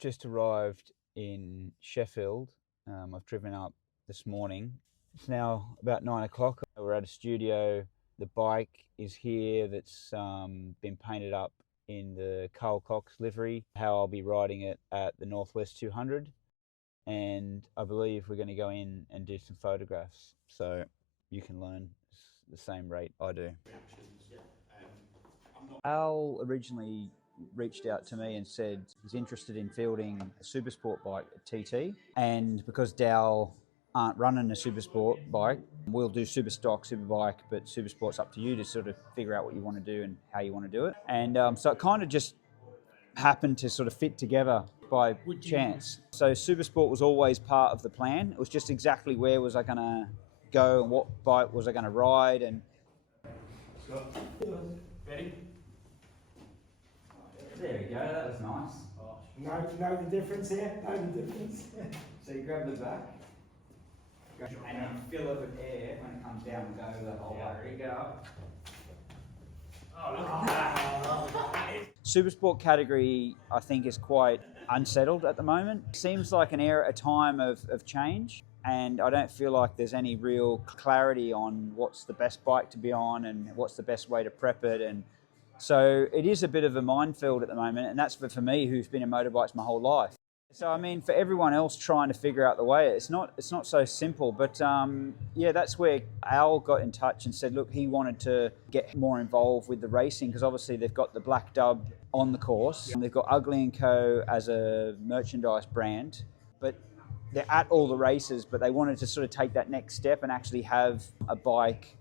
just arrived in Sheffield. I've driven up this morning. It's now about 9 o'clock. We're at a studio. The bike is here that's been painted up in the Carl Cox livery. How I'll be riding it at the Northwest 200. And I believe we're going to go in and do some photographs so you can learn the same rate I do. Al originally reached out to me and said he's interested in fielding a Supersport bike at TT, and because DAO aren't running a Supersport bike, we'll do Superstock, Superbike, but Supersport's up to you to sort of figure out what you want to do and how you want to do it. And so it kind of just happened to sort of fit together by chance. So Supersport was always part of the plan. It was just exactly where was I going to go and what bike was I going to ride. And ready? There we go, that was nice. Know the difference here? Know the difference. So you grab the back, and then fill it with air when it comes down and go the whole way. Get up. Oh, look at that. Supersport category, I think, is quite unsettled at the moment. Seems like a time of change, and I don't feel like there's any real clarity on what's the best bike to be on and what's the best way to prep it. And so it is a bit of a minefield at the moment, and that's for me, who's been in motorbikes my whole life. So I mean, for everyone else trying to figure out the way, it's not so simple. But yeah, that's where Al got in touch and said, look, he wanted to get more involved with the racing because obviously they've got the Black Dub on the course, and they've got UGGLY CO as a merchandise brand, but they're at all the races. But they wanted to sort of take that next step and actually have a bike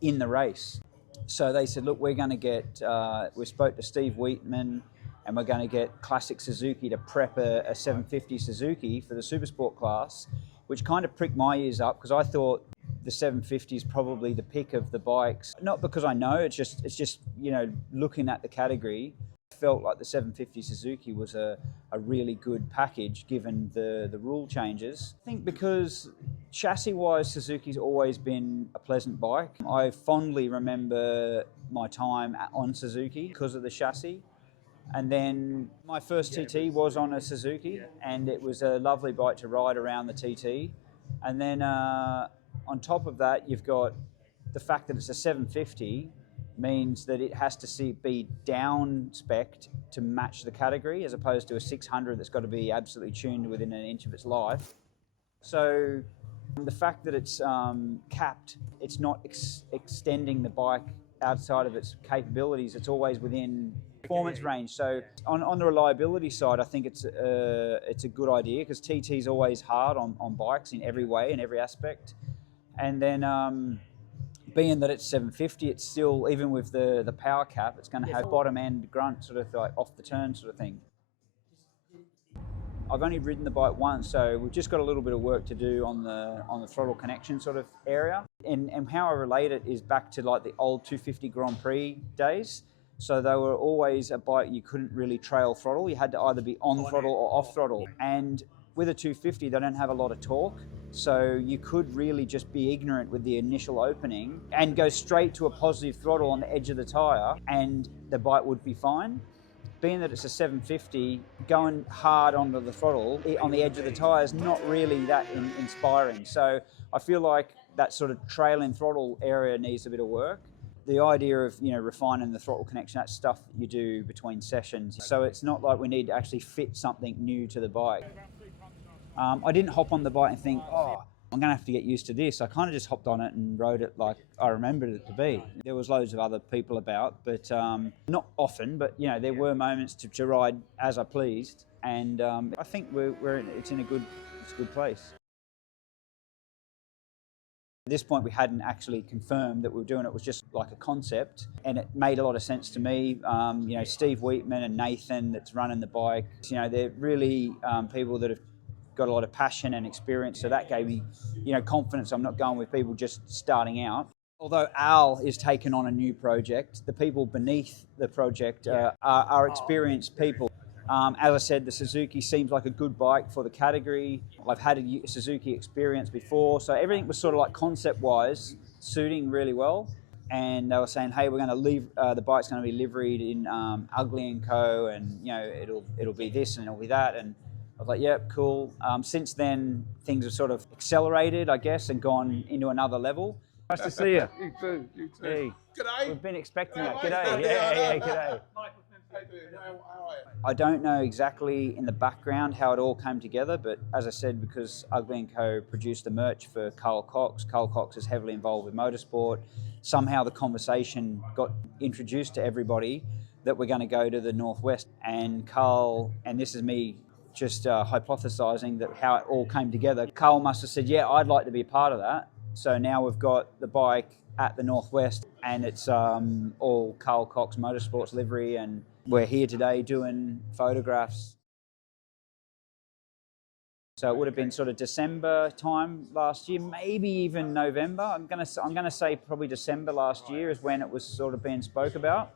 in the race. So they said, look, we're going to get, we spoke to Steve Wheatman, and we're going to get Classic Suzuki to prep a 750 Suzuki for the Supersport class, which kind of pricked my ears up because I thought the 750 is probably the pick of the bikes. Not because I know, it's just you know, looking at the category, I felt like the 750 Suzuki was a really good package given the rule changes. I think because chassis-wise, Suzuki's always been a pleasant bike. I fondly remember my time on Suzuki because of the chassis. And then my first TT was on a Suzuki, and it was a lovely bike to ride around the TT. And then on top of that, you've got the fact that it's a 750 means that it has to be down-spec'd to match the category, as opposed to a 600 that's got to be absolutely tuned within an inch of its life. So the fact that it's capped, it's not extending the bike outside of its capabilities, it's always within performance range. So on the reliability side, I think it's a good idea because TT is always hard on bikes in every way, in every aspect. And then being that it's 750, it's still, even with the power cap, it's going to have bottom end grunt, sort of like off the turn sort of thing. I've only ridden the bike once, so we've just got a little bit of work to do on the throttle connection sort of area. And how I relate it is back to like the old 250 Grand Prix days. So they were always a bike you couldn't really trail throttle. You had to either be on throttle or off throttle. And with a 250, they don't have a lot of torque. So you could really just be ignorant with the initial opening and go straight to a positive throttle on the edge of the tire and the bike would be fine. Being that it's a 750, going hard onto the throttle on the edge of the tire is not really that inspiring. So I feel like that sort of trailing throttle area needs a bit of work. The idea of, you know, refining the throttle connection, that's stuff that you do between sessions. So it's not like we need to actually fit something new to the bike. I didn't hop on the bike and think, oh, I'm going to have to get used to this. I kind of just hopped on it and rode it like I remembered it to be. There was loads of other people about, but not often, but you know, there were moments to ride as I pleased. And I think it's in a good place. At this point, we hadn't actually confirmed that we were doing it. It was just like a concept, and it made a lot of sense to me. You know, Steve Wheatman and Nathan that's running the bike, you know, they're really people that have got a lot of passion and experience, so that gave me, you know, confidence. I'm not going with people just starting out. Although Al is taking on a new project, the people beneath the project are experienced people. As I said, the Suzuki seems like a good bike for the category. I've had a Suzuki experience before, so everything was sort of like concept-wise suiting really well. and they were saying, hey, we're going to leave, the bike's going to be liveried in UGGLY CO, and you know it'll be this and it'll be that, and I was like, yep, cool. Since then, things have sort of accelerated, I guess, and gone into another level. Nice to see you. You too, you too. Hey. G'day. We've been expecting that. Mate. G'day. Yeah, g'day. How are you? I don't know exactly in the background how it all came together, but as I said, because UGGLY Co produced the merch for Carl Cox is heavily involved with motorsport. Somehow the conversation got introduced to everybody that we're going to go to the Northwest, and Carl, and this is me just hypothesizing that how it all came together. Carl must have said, yeah, I'd like to be a part of that. So now we've got the bike at the Northwest, and it's all Carl Cox Motorsport's livery, and we're here today doing photographs. So it would have been sort of December time last year, maybe even November. I'm gonna say probably December last year is when it was sort of being spoke about.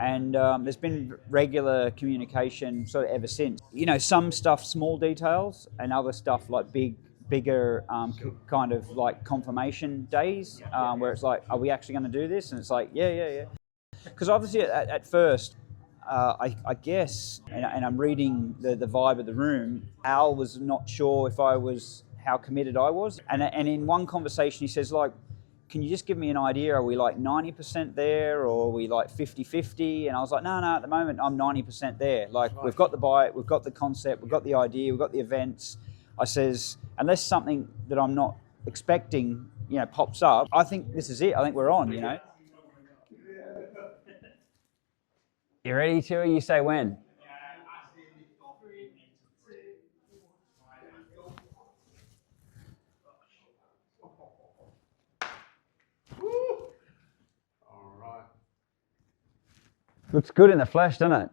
And there's been regular communication sort of ever since. You know, some stuff, small details, and other stuff like bigger kind of like confirmation days, where it's like, are we actually going to do this? And it's like, yeah. Because obviously at first, I guess, and I'm reading the vibe of the room, Al was not sure if how committed I was. And in one conversation he says, like, can you just give me an idea? Are we like 90% there, or are we like 50-50? And I was like, no, at the moment I'm 90% there. Like, we've got the bike, we've got the concept, we've got the idea, we've got the events. I says, unless something that I'm not expecting, you know, pops up, I think this is it. I think we're on, you know. You ready to? You say when? Looks good in the flesh, doesn't it?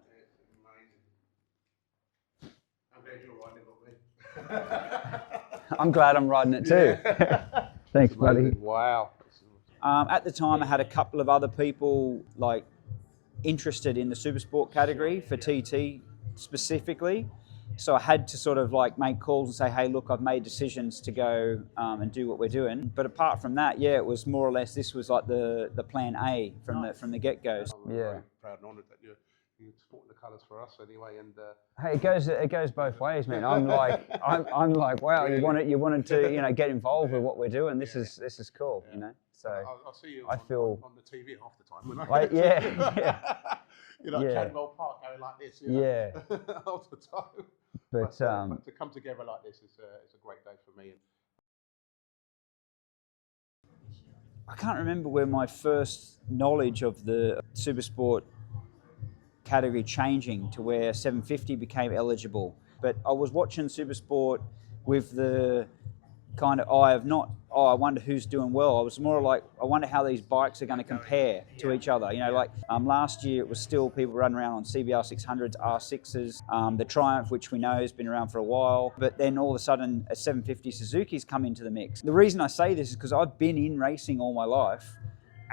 I'm glad I'm riding it too. Thanks, buddy. Wow. At the time, I had a couple of other people like interested in the Supersport category for TT specifically. So I had to sort of like make calls and say, hey, look, I've made decisions to go and do what we're doing. But apart from that, yeah, it was more or less, this was like the plan A from the get-go. I'm very proud and honoured that you're sporting the colours for us anyway. And hey, it goes both ways, man. I'm like, wow, really? you wanted to get involved with what we're doing. This is cool, you know. So I'll see you I feel on the TV half the time. When like, yeah. You know, Cadwell Park going like this, you know, yeah, half the time. But to come together like this is a great day for me. I can't remember where my first knowledge of the Supersport category changing to where 750 became eligible. But I was watching Supersport with the kind of eye of not, oh, I wonder who's doing well. I was more like, I wonder how these bikes are going to compare to each other. You know, like last year it was still people running around on CBR 600s, R6s, the Triumph, which we know has been around for a while. But then all of a sudden a 750 Suzuki's come into the mix. The reason I say this is because I've been in racing all my life,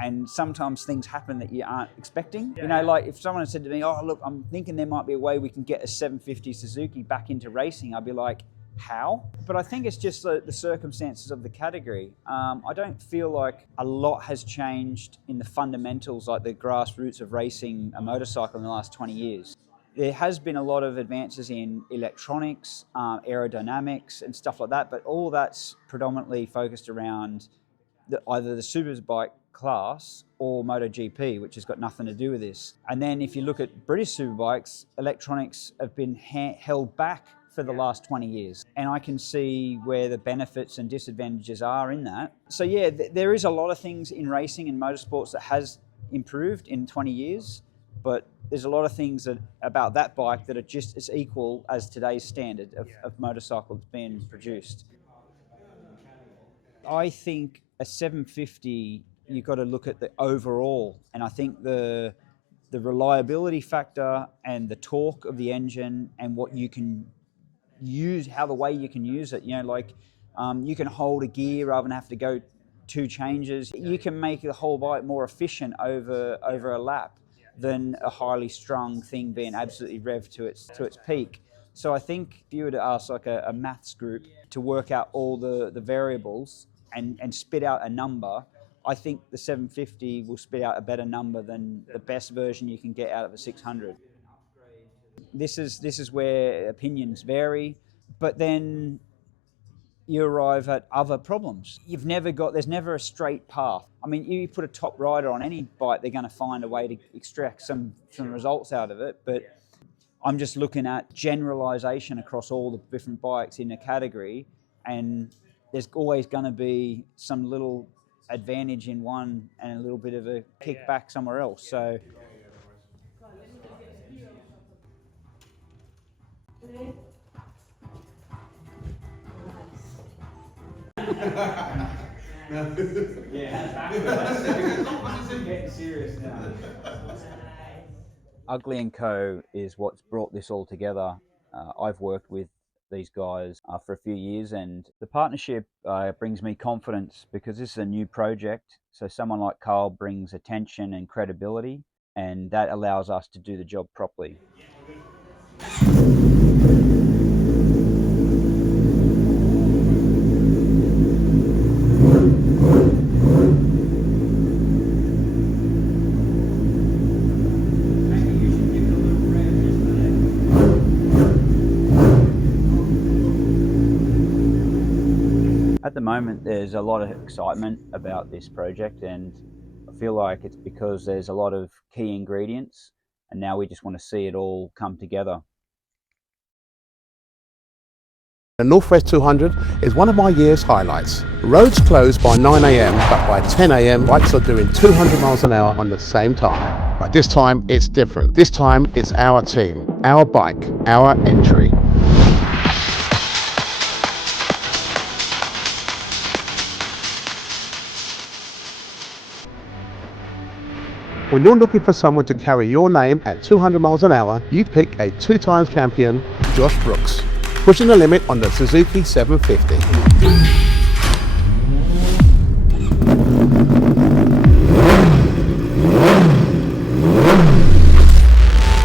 and sometimes things happen that you aren't expecting. You know, like if someone had said to me, oh, look, I'm thinking there might be a way we can get a 750 Suzuki back into racing, I'd be like, how? But I think it's just the circumstances of the category. I don't feel like a lot has changed in the fundamentals, like the grassroots of racing a motorcycle in the last 20 years. There has been a lot of advances in electronics, aerodynamics and stuff like that, but all that's predominantly focused around either the Superbike class or MotoGP, which has got nothing to do with this. And then if you look at British Superbikes, electronics have been held back for the last 20 years. And I can see where the benefits and disadvantages are in that. So yeah, there is a lot of things in racing and motorsports that has improved in 20 years, but there's a lot of things about that bike that are just as equal as today's standard of motorcycles being produced. I think a 750, you've got to look at the overall, and I think the reliability factor and the torque of the engine and what you can use, the way you can use it, you know, like you can hold a gear rather than have to go 2 changes. You can make the whole bike more efficient over a lap than a highly strung thing being absolutely revved to its peak. So I think if you were to ask like a maths group to work out all the variables and spit out a number, I think the 750 will spit out a better number than the best version you can get out of a 600. This is where opinions vary, but then you arrive at other problems. There's never a straight path. I mean, you put a top rider on any bike, they're going to find a way to extract some results out of it, but I'm just looking at generalization across all the different bikes in a category, and there's always going to be some little advantage in one and a little bit of a kickback somewhere else. So getting serious now. UGGLY CO is what's brought this all together. I've worked with these guys for a few years, and the partnership brings me confidence because this is a new project. So someone like Carl brings attention and credibility, and that allows us to do the job properly. At the moment, there's a lot of excitement about this project, and I feel like it's because there's a lot of key ingredients, and now we just want to see it all come together. The Northwest 200 is one of my year's highlights. Roads close by 9 AM, but by 10 AM, bikes are doing 200 miles an hour on the same time. But this time, it's different. This time, it's our team, our bike, our entry. When you're looking for someone to carry your name at 200 miles an hour, you pick a 2-time champion, Josh Brookes, pushing the limit on the Suzuki 750.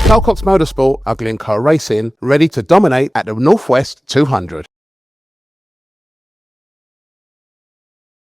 Carl Cox Motorsport, UGGLY CO Racing, ready to dominate at the Northwest 200.